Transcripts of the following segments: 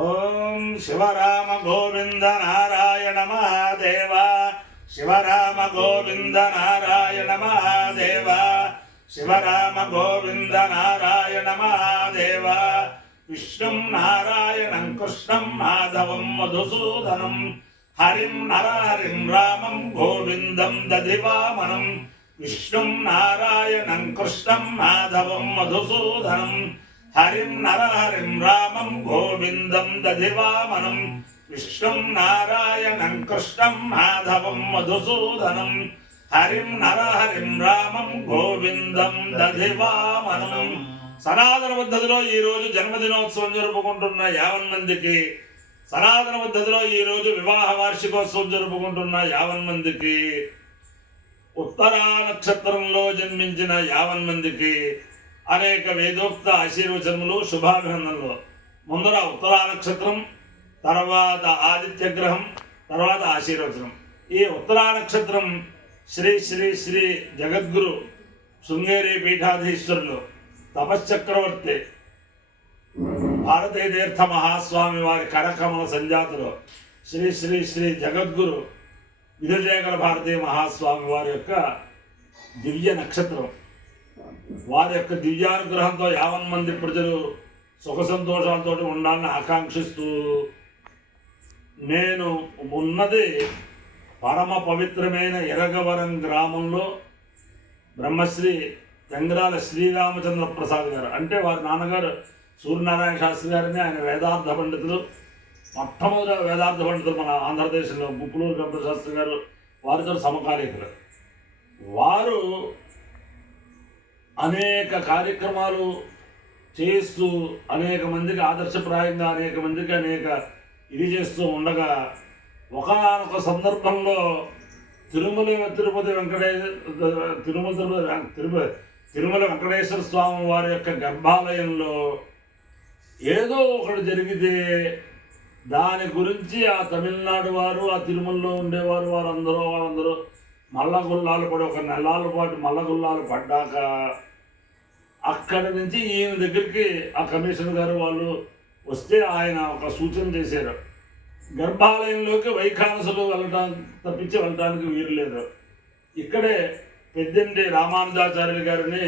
ఓం శివరామ గోవింద నారాయణ మహాదేవ శివరామ గోవింద నారాయణ మహాదేవ శివరామ గోవింద నారాయణ మహాదేవ విష్ణుం నారాయణం కృష్ణం మాధవం మధుసూదనం హరిం నరహరిం రామం గోవిందం దధివామనం విష్ణుం నారాయణం కృష్ణం మాధవం మధుసూదనం హరిం నరహరిం రామం గోవిందం దధివామనం విష్ణుం నారాయణం కృష్ణం మాధవం మధుసూదనం హరిం నరహరిం రామం గోవిందం దధివామనం. సనాతన పద్ధతిలో ఈరోజు జన్మదినోత్సవం జరుపుకుంటున్న 50 మందికి, సనాతన పద్ధతిలో ఈరోజు వివాహ వార్షికోత్సవం జరుపుకుంటున్న 50 మందికి, ఉత్తరా నక్షత్రంలో జన్మించిన 50 మందికి అనేక వేదోక్త ఆశీర్వచనములు, శుభాభినందనలు. ముందర ఉత్తరా నక్షత్రం, తర్వాత ఆదిత్య గ్రహం, తర్వాత ఆశీర్వచనం. ఈ ఉత్తరా నక్షత్రం శ్రీ శ్రీ శ్రీ జగద్గురు శృంగేరి పీఠాధీశ్వరులు తపశ్చక్రవర్తి భారతీ తీర్థ మహాస్వామి వారి కరకమల సంజాతులు శ్రీ శ్రీ శ్రీ జగద్గురు విధుశేఖర భారతీ మహాస్వామి వారి యొక్క దివ్య నక్షత్రం. వారి యొక్క దివ్యానుగ్రహంతో 50 మంది ప్రజలు సుఖ సంతోషాలతో ఉండాలని ఆకాంక్షిస్తూ, నేను ఉన్నది పరమ పవిత్రమైన ఎరగవరం గ్రామంలో బ్రహ్మశ్రీ తెంగరాల శ్రీరామచంద్ర ప్రసాద్ గారు, అంటే వారి నాన్నగారు సూర్యనారాయణ శాస్త్రి గారిని, ఆయన వేదార్థ పండితులు, మొట్టమొదటి వేదార్థ పండితులు మన ఆంధ్రదేశంలో. గుప్పులూరు గణపతి శాస్త్రి గారు వారితో సమకాలీకులు. వారు అనేక కార్యక్రమాలు చేస్తూ అనేక మందికి ఆదర్శప్రాయంగా అనేక మందికి ఇది చేస్తూ ఉండగా, ఒకనొక సందర్భంలో తిరుమల వెంకటేశ్వర స్వామి వారి యొక్క గర్భాలయంలో ఏదో ఒకటి జరిగితే దాని గురించి ఆ తమిళనాడు వారు, ఆ తిరుమలలో ఉండేవారు వాళ్ళందరూ మల్లగుల్లాలు పడి ఒక నెలల పాటు మల్లగుల్లాలు పడ్డాక అక్కడి నుంచి ఈయన దగ్గరికి ఆ కమిషనర్ గారు వాళ్ళు వస్తే ఆయన ఒక సూచన చేశారు. గర్భాలయంలోకి వైఖానసులు తప్పించి వెళ్ళడానికి వీలు లేదు. ఇక్కడే పెద్దండి రామానుజాచార్యులు గారిని,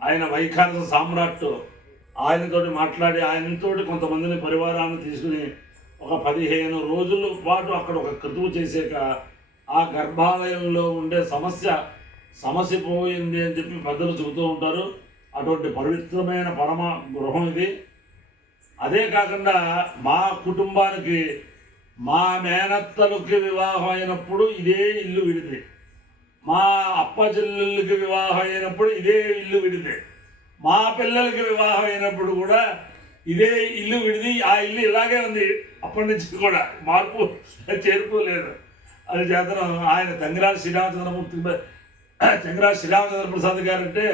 ఆయన వైఖానస సామ్రాట్, ఆయనతోటి మాట్లాడి ఆయనతోటి కొంతమందిని పరివారాన్ని తీసుకుని ఒక 15 రోజుల పాటు అక్కడ ఒక క్రతువు చేసాక ఆ గర్భాలయంలో ఉండే సమస్య పోయింది అని చెప్పి పెద్దలు చెబుతూ ఉంటారు. అటువంటి పవిత్రమైన పరమ గృహం ఇది. అదే కాకుండా మా కుటుంబానికి, మా మేనత్తలకి వివాహం అయినప్పుడు ఇదే ఇల్లు విడిది, మా అప్ప చెల్లెళ్ళకి వివాహం అయినప్పుడు ఇదే ఇల్లు విడిది, మా పిల్లలకి వివాహం అయినప్పుడు కూడా ఇదే ఇల్లు విడిది. ఆ ఇల్లు ఇలాగే ఉంది, అప్పటి నుంచి కూడా మార్పు చేరుకోలేదు. అది చేతనం ఆయన తెంగరాజు శ్రీరామచంద్ర ప్రసాద్ గారు అంటే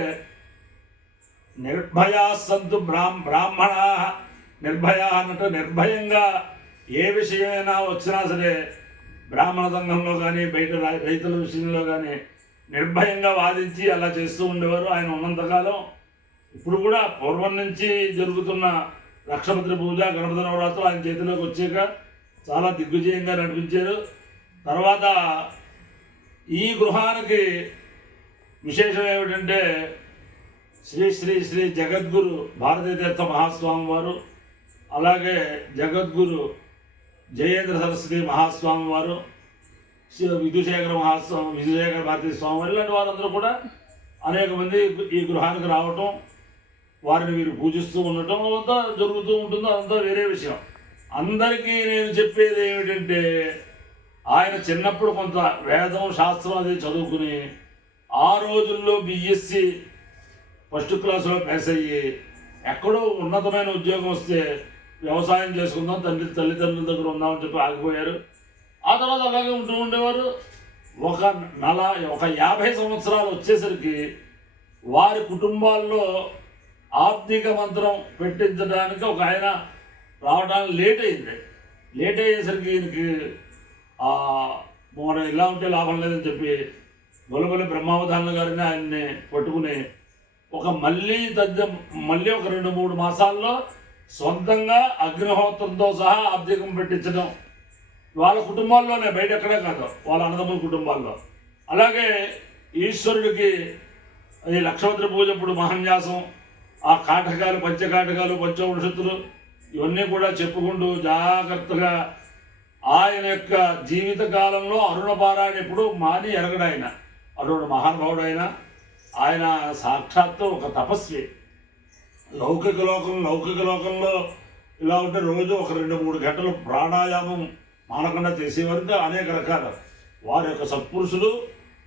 నిర్భయా సంతు బ్రాహ్మణా నిర్భయ అన్నట్టు, నిర్భయంగా ఏ విషయమైనా వచ్చినా సరే బ్రాహ్మణ సంఘంలో కానీ బయట రైతుల విషయంలో కానీ నిర్భయంగా వాదించి అలా చేస్తూ ఉండేవారు ఆయన ఉన్నంతకాలం. ఇప్పుడు కూడా పూర్వం నుంచి జరుగుతున్న లక్షపత్రి పూజ, గణపతి నవరాత్రులు ఆయన చేతిలోకి వచ్చాక చాలా దిగ్విజయంగా నడిపించారు. తర్వాత ఈ గృహానికి విశేషం ఏమిటంటే శ్రీ శ్రీ శ్రీ జగద్గురు భారతీ తీర్థ మహాస్వామి వారు, అలాగే జగద్గురు జయేంద్ర సరస్వతి మహాస్వామి వారు, విధుశేఖర భారతీ స్వామి వారు, ఇలాంటి వారందరూ కూడా అనేక మంది ఈ గృహానికి రావటం, వారిని వీరు పూజిస్తూ ఉండటం అంతా జరుగుతూ ఉంటుంది. అదంతా వేరే విషయం. అందరికీ నేను చెప్పేది ఏమిటంటే, ఆయన చిన్నప్పుడు కొంత వేదం శాస్త్రం అది చదువుకుని ఆ రోజుల్లో బిఎస్సి ఫస్ట్ క్లాసులో పాస్ అయ్యి ఎక్కడో ఉన్నతమైన ఉద్యోగం వస్తే వ్యవసాయం చేసుకుందాం, తల్లిదండ్రుల దగ్గర ఉందామని చెప్పి ఆగిపోయారు. ఆ తర్వాత అలాగే ఉంటూ ఉండేవారు. ఒక 50 సంవత్సరాలు వచ్చేసరికి వారి కుటుంబాల్లో ఆర్థిక మంత్రం పెట్టించడానికి ఒక ఆయన రావడానికి లేట్ అయింది. లేట్ అయ్యేసరికి ఈయనకి మనం ఇలా ఉంటే లాభం లేదని చెప్పి గొల్లపల్లి బ్రహ్మావధానుల గారిని ఆయన్ని పట్టుకుని మళ్ళీ ఒక 2-3 మాసాల్లో సొంతంగా అగ్నిహోత్రంతో సహా అబ్దికం పెట్టించడం వాళ్ళ కుటుంబాల్లోనే, బయట ఎక్కడే కాదు, వాళ్ళ అన్నదమ్ముల కుటుంబాల్లో. అలాగే ఈశ్వరుడికి ఈ లక్షవద్ర పూజ అప్పుడు మహాన్యాసం, ఆ కాటకాలు, పంచకాటకాలు, పంచోపనిషత్తులు ఇవన్నీ కూడా చెప్పుకుంటూ జాగ్రత్తగా ఆయన యొక్క జీవిత కాలంలో అరుణ పారాయణ ఎప్పుడు మాని ఎరగడాయన. అరుణ మహానుభావుడు ఆయన సాక్షాత్తు ఒక తపస్వి. లౌకిక లోకంలో ఇలా ఉంటే రోజు ఒక 2-3 గంటలు ప్రాణాయామం మానకుండా చేసేవారికి అనేక రకాలు. వారి యొక్క సత్పురుషులు,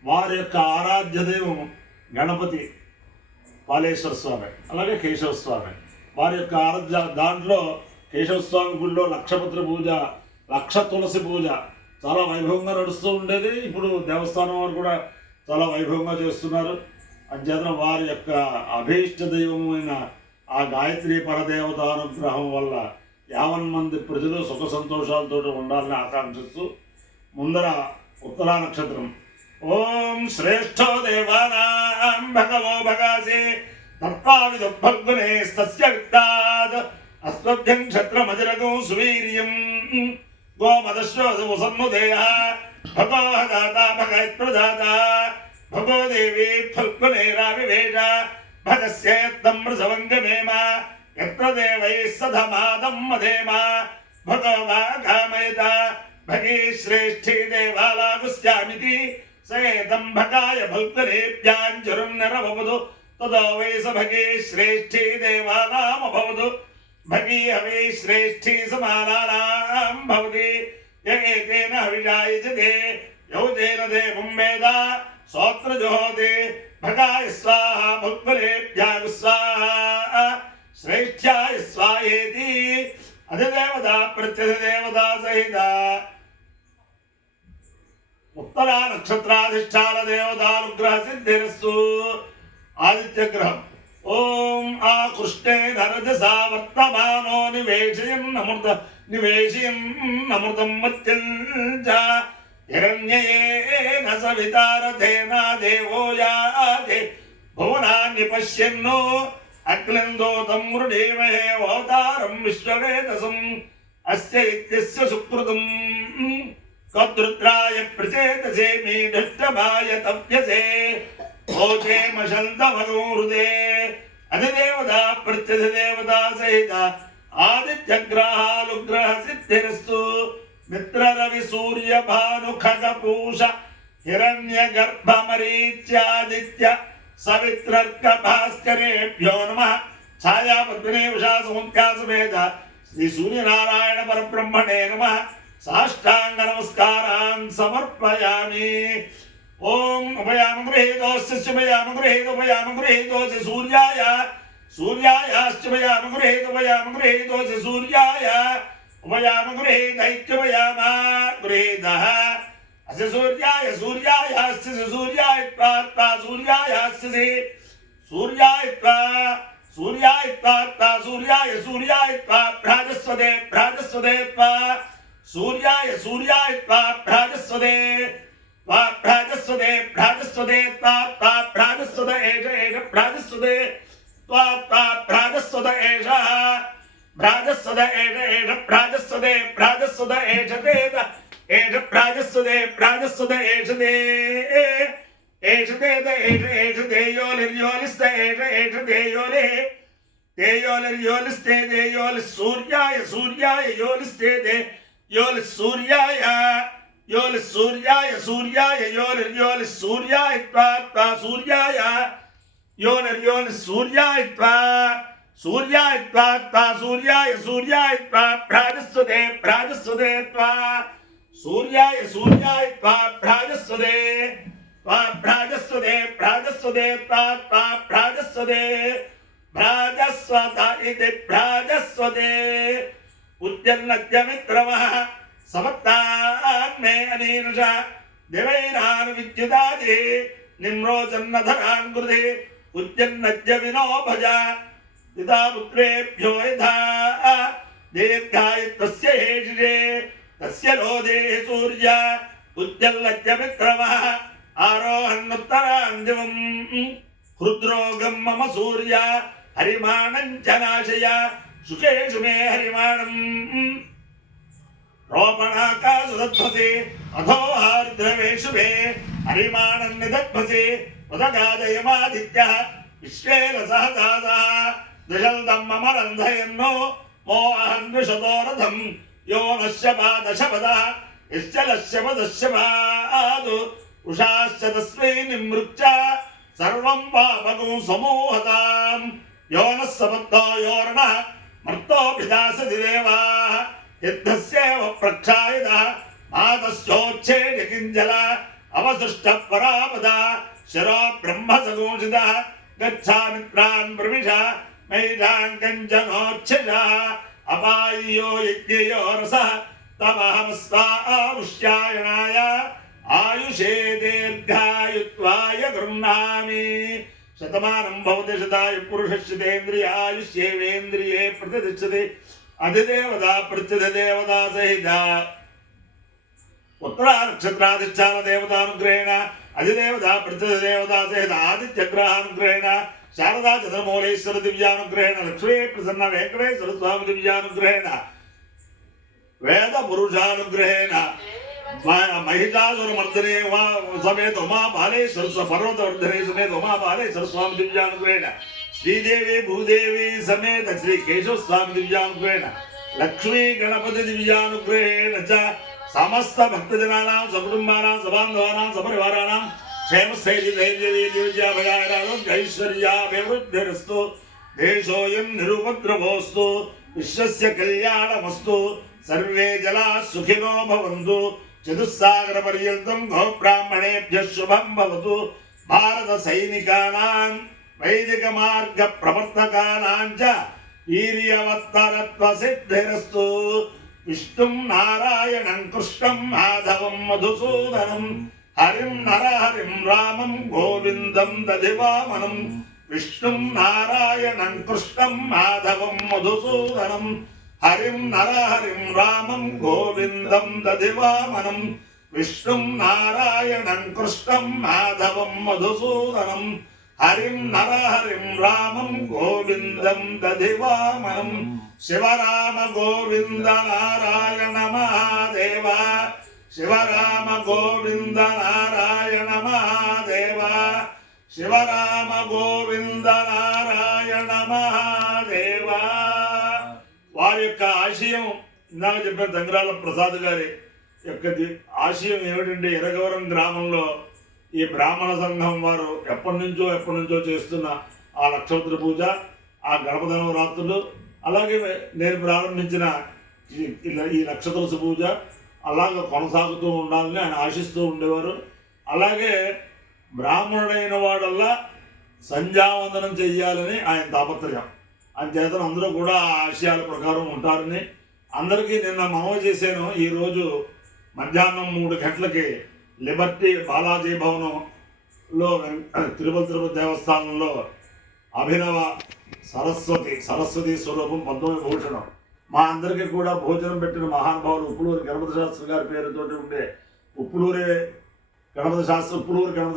వారి యొక్క ఆరాధ్య దైవం గణపతి, పాలేశ్వర స్వామి, అలాగే కేశవ స్వామి, వారి యొక్క ఆరాధ్య. దాంట్లో కేశవ స్వామి గుడిలో లక్షపత్ర పూజ, లక్ష తులసి పూజ చాలా వైభవంగా నడుస్తూ ఉండేది. ఇప్పుడు దేవస్థానం వారు కూడా చాలా వైభవంగా చేస్తున్నారు. అంచేత వారి యొక్క అభీష్ట దైవమైన ఆ గాయత్రి పరదేవత అనుగ్రహం వల్ల 50 మంది ప్రజలు సుఖ సంతోషాలతో ఉండాలని ఆకాంక్షిస్తూ ముందర ఉత్తరా నక్షత్రం. ఓం శ్రేష్ఠో దేవానాం భగవో భగాసి తర్పావిదుఫల్గునే సస్య విద్దాద్ అస్మభ్యం క్షత్రమజరగం సువీర్యం గోమదశ్వసన్నుదేయ భగో దాత భగత్ప్రదాత భగో దేవి ఫల్గునేరావివేష భగస్యేత్తం మృసవంగమేమ యత్ర దేవై సధమాదం మదేమ భగవా కామయత భగే శ్రేష్ఠి దేవాలాగుస్యామితి సేతం భగాయ ఫల్గునేభ్యాంజురం నరవవదు తదో వై స భగే శ్రేష్ఠి దేవానామభవదు భగీ హవే శ్రేష్ఠి సమానానాం భవతి ఏకేన హవిషాయజతే యౌజేన దేవం వేద స్తోత్ర జోహోతి భగాయ స్వాహ ఫల్గునేభ్యాగు స్వాహ శ్రేష్ఠ్యాయ స్వాహేతి అధిదేవత ప్రత్యధిదేవత సహిత ఉత్తరా నక్షత్రాధిష్టాన దేవతానుగ్రహ సిద్ధిరస్తు. ఆదిత్యగ్రహం. ఓం ఆ కృష్ణే ధరజసా వర్తమానో నివేశయన్నమృతం మత్యం చ హిరణ్యేన సవితారథేన దేవో యాతే భువనాన్ని పశ్యన్నో అగ్నిందోతం మృడేమహే అవతారం విశ్వవేదసం అస్య ఇత్యస్య సుకృతం కద్రుద్రాయ ప్రచేతసే మీఢష్టమాయ తప్యసే ఓచేమశంతమగోహృదే అధిదేవత ప్రత్యధిదేవత సహిత ఆదిత్యగ్రహాలుగ్రహ సిద్ధిరస్తు. మిత్ర రవి సూర్య భాను ఖగపూష హిరణ్య గర్భ మరీచ్యాదిత్య సవిత్రర్క భాస్కరేభ్యో నమః. ఛాయాపద్మినే ఉషా సముద్యాసమేత శ్రీ సూర్యనారాయణ పరబ్రహ్మణే నమః. సాష్టాంగ నమస్కారాన్ సమర్పయామి. ఓం ఉపయామ గృహీతోస్య శుభయామ గృహీతోపయామ గృహీతోస్య సూర్యాయాశ్చుభయామ గృహీతోపయామ గృహీతోస్య సూర్యాయ ఉపయామ గృహీతైత్యుపయామ గృహీతః అస్య సూర్యాయాస్య సూర్యాయత్వా సూర్యాయాస్య సూర్యాయత్వా సూర్యాయత్వా భ్రాజస్వదే సూర్యాయత్వా భ్రాజస్వదే భ్రాజస్వదే భ్రాజస్వద ఏష భ్రాజస్వదే భ్రాజస్వద ఏష భ్రాజస్వదే ఏష తేద ఏష భ్రాజస్వదే ఏష తేద ఏష తేయోలిర్యోలిస్త ఏష తేయోలిస్తే దేయోలి సూర్యాయ యోలిస్తే యోలి సూర్యాయ యోలి సూర్యాయత్వా సూర్యాయ సూర్యాయత్వా సూర్యాయత్వా భ్రాజస్వదే సూర్యాయత్వా భ్రాజస్వదే భ్రాజస్వత ఇది భ్రాజస్వదే. ఉద్యన్నద్యమిత్రమః సమత్తాన్మే అనీనుష దివైనాను విద్యుదాది నిమ్రోచన్నధరాన్ కృతే ఉద్యన్నద్య వినో భజ పితా పుత్రేభ్యో యథా దీర్ఘాయుత్వస్య హేషిషే తస్య లోదే సూర్య ఉద్యల్లద్యమిత్రమః ఆరోహన్నుత్తరాన్ దివం హృద్రోగం మమ సూర్య హరిమాణం చ నాశయ సుఖేషు మే హరిమాణం రోపణాకాశదధ్వసే అథోహార్ద్రవేషు మే హరిమాణం నిదధ్వసే ఉదగాదయమాదిత్య విశ్వేల సహదాదా ద్విజల్దం మమ రంధయన్నో మోహన్ విశదోరథం యో నశ్యపాదశపద ఇశ్చలశ్యపదశ్యపాదు ఉషాశ్చ తస్మై నిమృత్య సర్వం పాపకం సమూహతాం యో నః సమర్థో యోర్ణః మర్తోభిదాసతి దేవాః యుద్ధస్యేవ ప్రక్షాయదః మాతస్యోచ్ఛేది కింజల అవసృష్ట పరాపద శిరో బ్రహ్మ సగోషితః గచ్ఛామిత్రాన్ ప్రవిశ मैधाङ्कञ्चनोच्छिष अपाय्यो यज्ञयो रसः तमहमस्वामुष्यायणाय आयुषे दीर्घायुत्वाय गृह्णामि शतमानं भवति शताय पुरुषस्येन्द्रिय आयुष्येवेन्द्रिये प्रतिष्ठते अधिदेवता प्रत्यधिदेवता सहित उत्तरा नक्षत्राधिष्ठान देवतानुग्रहेण अधिदेवता प्रत्यधिदेवता सहित आदित्यग्रहानुग्रहेण शारदा चंद्रमौलेश्वर दिव्यानुग्रहेण लक्ष्मी प्रसन्न वेंकटेश्वर स्वामी दिव्यानुग्रहेण वेद पुरुषानुग्रहेण महिषासुरमर्दने समेत उमा बालेश्वर पर्वतवर्धने समेत उमा बालेश्वर स्वामी दिव्यानुग्रहेण श्रीदेवी भूदेवी समेत श्री केशव स्वामी दिव्यानुग्रहेण लक्ष्मी गणपति दिव्यानुग्रहेण च समस्त भक्तजनानां सकुटुम्बानां सबान्धवानां सपरिवाराणां क्षेमस्थैर्यैर्यवीर्यभयारोग्यैश्वर्याभिवृद्धिरस्तु देशोऽयं निरुपद्रवोऽस्तु विश्वस्य कल्याणमस्तु सर्वे जनाः सुखिनो भवन्तु चतुस्सागरपर्यन्तं गोब्राह्मणेभ्यः शुभं भवतु भारतसैनिकानां वैदिकमार्गप्रवर्तकानां च वीर्यवत्तरत्वसिद्धिरस्तु विष्णुं नारायणं कृष्णं माधवं मधुसूदनं हरिं नरहरिं रामं गोविन्दं दधिवामनं विष्णुं नारायणं कृष्णं माधवं मधुसूदनं हरिं नरहरिं रामं गोविन्दं दधिवामनं विष्णुं नारायणं कृष्णं माधवं मधुसूदनं हरिं नरहरिं रामं गोविन्दं दधिवामनं शिवराम गोविन्द नारायण महादेव शिवराम गोविंद नारायण महादेव शिवराम गोविंद नारायण महादेव వారి యొక్క ఆశయం ఇందాక చెప్పిన దంగరాల ప్రసాద్ గారి యొక్క ఆశయం ఏమిటంటే ఎరగవరం గ్రామంలో ఈ బ్రాహ్మణ సంఘం వారు ఎప్పటి నుంచో చేస్తున్న ఆ నక్షత్ర పూజ ఆ గణపతి నవరాత్రులు అలాగే నేను ప్రారంభించిన ఈ నక్షత్ర పూజ అలాగ కొనసాగుతూ ఉండాలని ఆయన ఆశిస్తూ ఉండేవారు. అలాగే బ్రాహ్మణుడైన వాడల్లా సంధ్యావందనం చెయ్యాలని ఆయన తాపత్రయం. అంచేతను అందరూ కూడా ఆ ఆశయాల ప్రకారం ఉంటారని అందరికీ నిన్న మనవి చేశాను. ఈరోజు మధ్యాహ్నం 3 గంటలకి లిబర్టీ బాలాజీ భవనంలో తిరుపతి దేవస్థానంలో అభినవ సరస్వతి స్వరూపం 19 భూషణం మా అందరికీ కూడా భోజనం పెట్టిన మహానుభావులు ఉప్పులూరు గణపతి శాస్త్రి గారి పేరుతో ఉండే ఉప్పులూరు గణపతి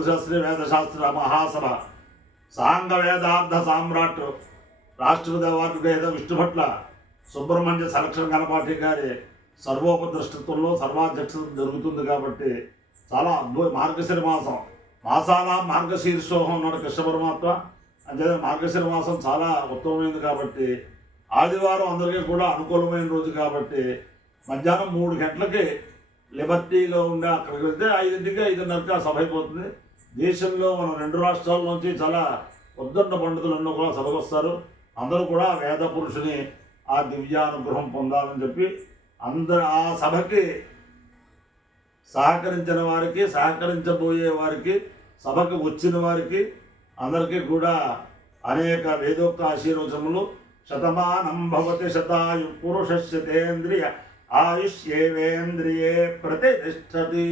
శాస్త్రి వేదశాస్త్ర మహాసభ సాంగ వేదార్థ సామ్రాట్ రాష్ట్రపతి అవార్డు విష్ణుభట్ల సుబ్రహ్మణ్య సంరక్షణ గణపాటి గారి సర్వోపదృష్టత్వంలో సర్వాధ్యక్షత జరుగుతుంది. కాబట్టి చాలా అద్భుత మార్గశిర మాసం మాసాల మార్గశీర్షోహం ఉన్నాడు కృష్ణ పరమాత్మ. అంటే మార్గశిర మాసం చాలా ఉత్తమమైనది కాబట్టి ఆదివారం అందరికీ కూడా అనుకూలమైన రోజు కాబట్టి మధ్యాహ్నం 3 గంటలకి లిబర్టీలో ఉండే అక్కడికి వెళ్తే 5ంటికి 5:30కి ఆ సభ అయిపోతుంది. దేశంలో మన 2 రాష్ట్రాల నుంచి చాలా ఉద్దండ పండితులన్నీ కూడా సభకు వస్తారు. అందరూ కూడా వేద పురుషుని ఆ దివ్యానుగ్రహం పొందాలని చెప్పి అందరూ ఆ సభకి సహకరించిన వారికి సహకరించబోయే వారికి సభకు వచ్చిన వారికి అందరికీ కూడా అనేక వేదోక్త ఆశీర్వచనములు. శతమానం భవతి శతాయు పురుషస్య తేంద్రియ ఆయుష్యేవేంద్రియే ప్రతిష్టతి.